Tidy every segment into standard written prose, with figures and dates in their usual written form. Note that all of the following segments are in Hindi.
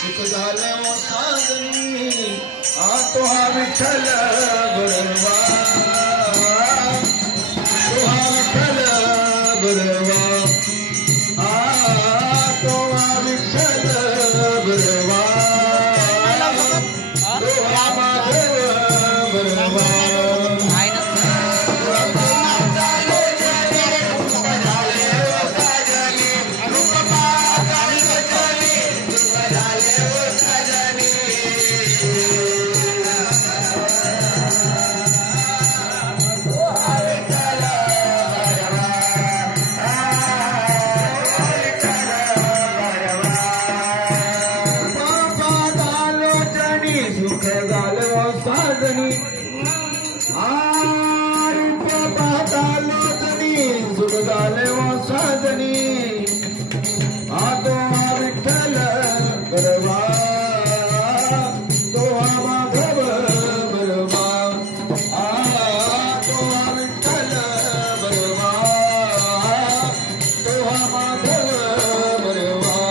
सुख झालं साजनी तो हा विठ्ठल बरवा तो हा विठ्ठल बरवा तो हा विठ्ठल बरवा तो हा माधव बरवा सुख झालं साजनी सुख झालं साजनी तो विठ्ठल बरवा तो माधव बरवा तो विठ्ठल बरवा तो माधव बरवा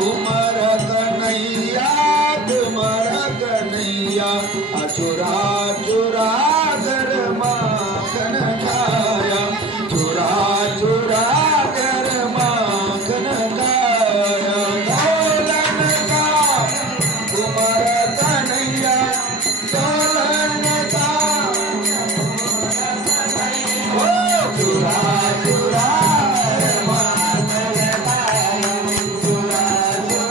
तुम्हारा कन्हैया तुम्हारा कन्हैया चुरा चुरा कर माखन खाया चुरा चुरा कर माखन खाया दौलन का तुम्हारा कन्हैया दौलन का चुरा चुरा कर माखन खाया चुरा चुरा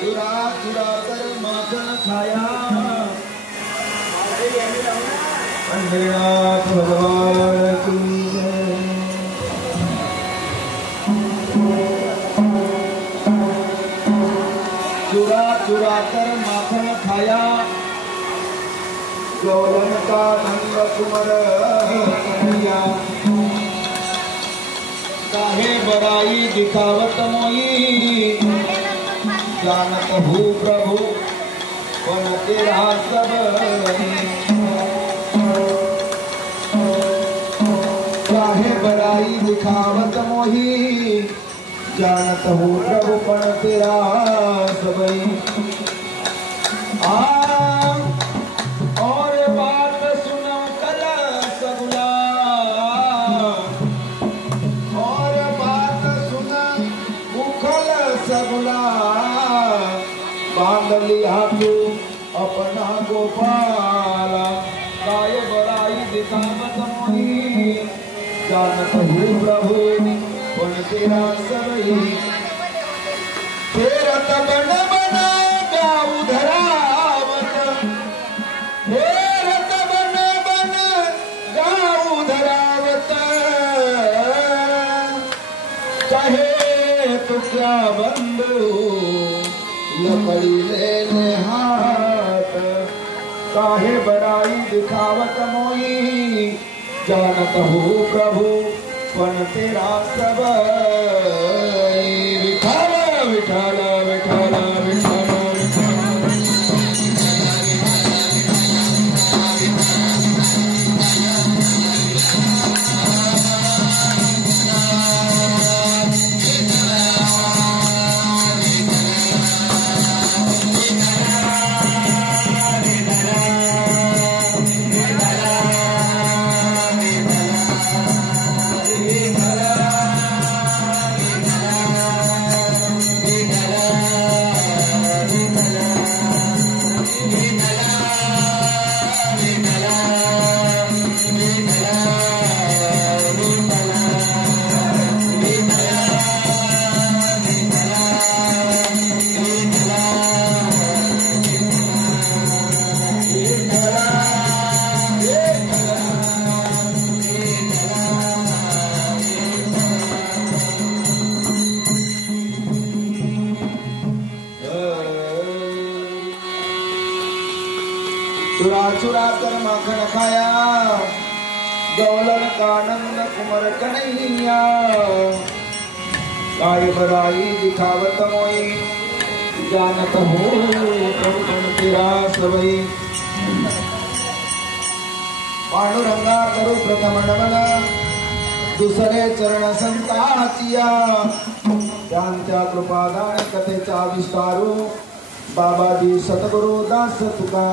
चुरा चुरा कर माखन खाया पंडरीनाथ भगवान की जय। चुरा चुरा कर माखन खाया गौलन का नंद कुमार कन्हैया काहे बड़ाई दिखावत मोई जानत हूँ प्रभु पन तेरा सब काहे बड़ाई दिखावत मोही जानत हूँ प्रभु पन तेरा सबई। और बात सुनो कल सगुला और बात सुना मुखल सगुला बांध लिया तू अपना गोपाला काय बड़ाई दिखावत मोही जानत हूँ प्रभु पुन तेरा सबई। तेरा तबन बना गाँव धरावत तेरा तबन बन गाँव धरावत चाहे तो क्या बंदू लकड़ी ले ले हाथ काहे बड़ाई दिखावत मोई जानत हो प्रभु पन तेरा सब। विठाल विठाल विठाल विठाल चुरा चुरा कर माखन खाया गौलन का नंद कुमार कन्हैया काय बड़ाई दिखावत मोई जानत हो प्रभु तेरा सबई। पांडुरंगा करू प्रथम नमन दुसरे चरण संताचिया त्यांच्या कृपादान कथेचा विस्तारू बाबाजी सतगुरु दास तुका।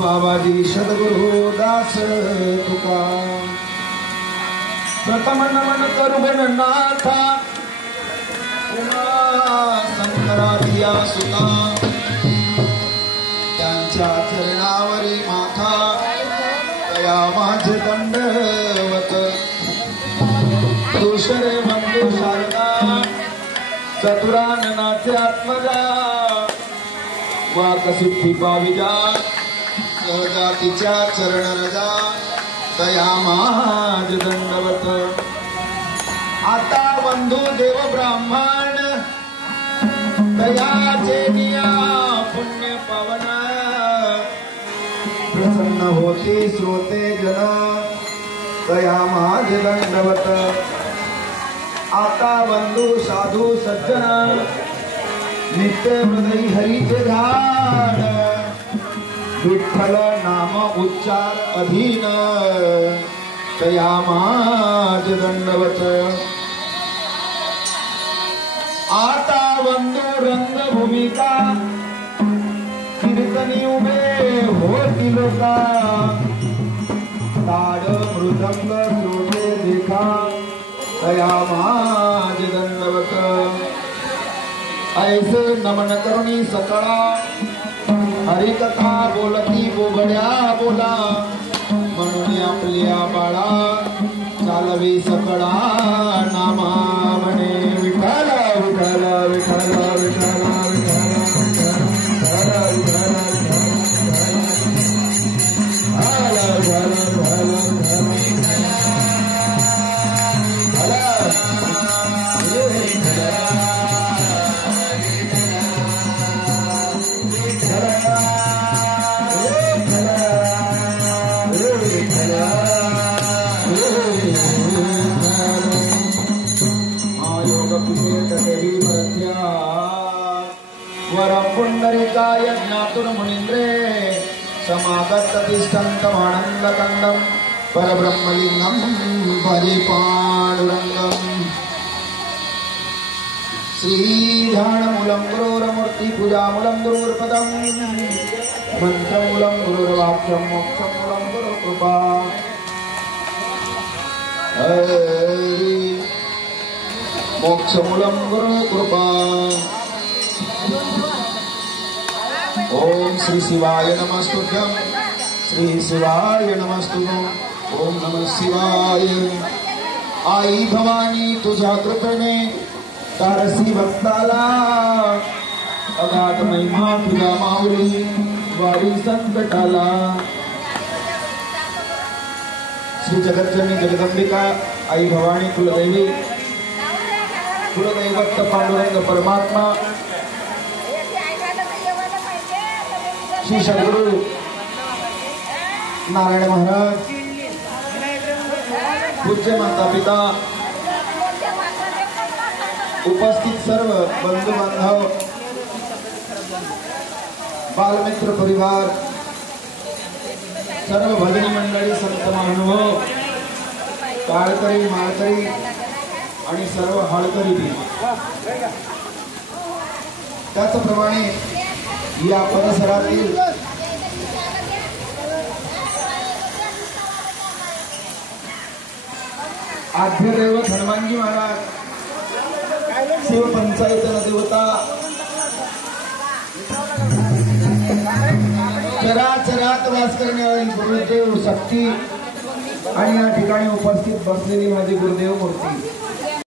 बाबाजी सतगुरु दास तुका। प्रथम नमन करू गणनाथा उमा शंकरादिया सुता त्यांच्या चरणावरी माथा तया माझे दंडवत दुसरे बंधू शारदा चतुराननाचे आत्मजा वाकसिद्धी पाविजा सहजातीच्या चरण रजा तया माझे दंडवत आता बंधू देव ब्राह्मण तयाचे निया पुण्य पवन प्रसन्न होती श्रोते जन तया माझे दंडवत आता बंधू साधू सज्जन नित्य हृदय हरीचे ध्यान विठ्ठल नाम उच्चार अधीन तया माझे दंडवत आता बंधू रंग भूमिका कीर्तनी उभे होती लोका ताड मृदंग श्रोते देखा तया माझे दंडवत ऐसे नमन करुणी सकळा हरिकथा बोलती बोबड्या बोला म्हणून आपल्या बाळा चालवी सकळा नामा म्हणे विठ्ठल विठ्ठल विठ्ठल विठ्ठल वरं पुण्डरीकाय ज्ञातुर्मुनीन्द्रे समागततिष्ठन्तमानन्दकन्दं परब्रह्मलिङ्गं भजे पाण्डुरङ्गम् श्रीध्यानमूलं गुरोर्मूर्तिपूजामूलं गुरोर्पदं मन्त्रमूलं गुरोर्वाक्यं मोक्षमूलं गुरुकृपा मोक्षमूलं गुरुकृपा ओम श्री शिवाय नमस्तुभ्यं श्री शिवाय नमस्तुभ्यं ओम नमः शिवाय आई भवानी तुझ्या कृपेने तारसी भक्ताला अगाध महिमा तुझ्या माऊली वारी संकटाला श्री जगज्जननी जगदंबिका आई भवानी कुलदेवी कुलदैवत पांडुरंग परमात्मा श्री सद्गुरु नारायण महाराज पूज्य माता पिता उपस्थित सर्व बंधु बांधव बालमित्र परिवार सर्व भजनी मंडळी संत महानुभाव काळकरी माळकरी आणि सर्व हाळकरी त्याचप्रमाणे या परिसरातील आद्य दैवत हनुमानजी महाराज शिव पंचायत देवता चराचरात वास करणारी गुरुदेव शक्ती आणि या ठिकाणी उपस्थित बसलेली माझी गुरुदेव मूर्ती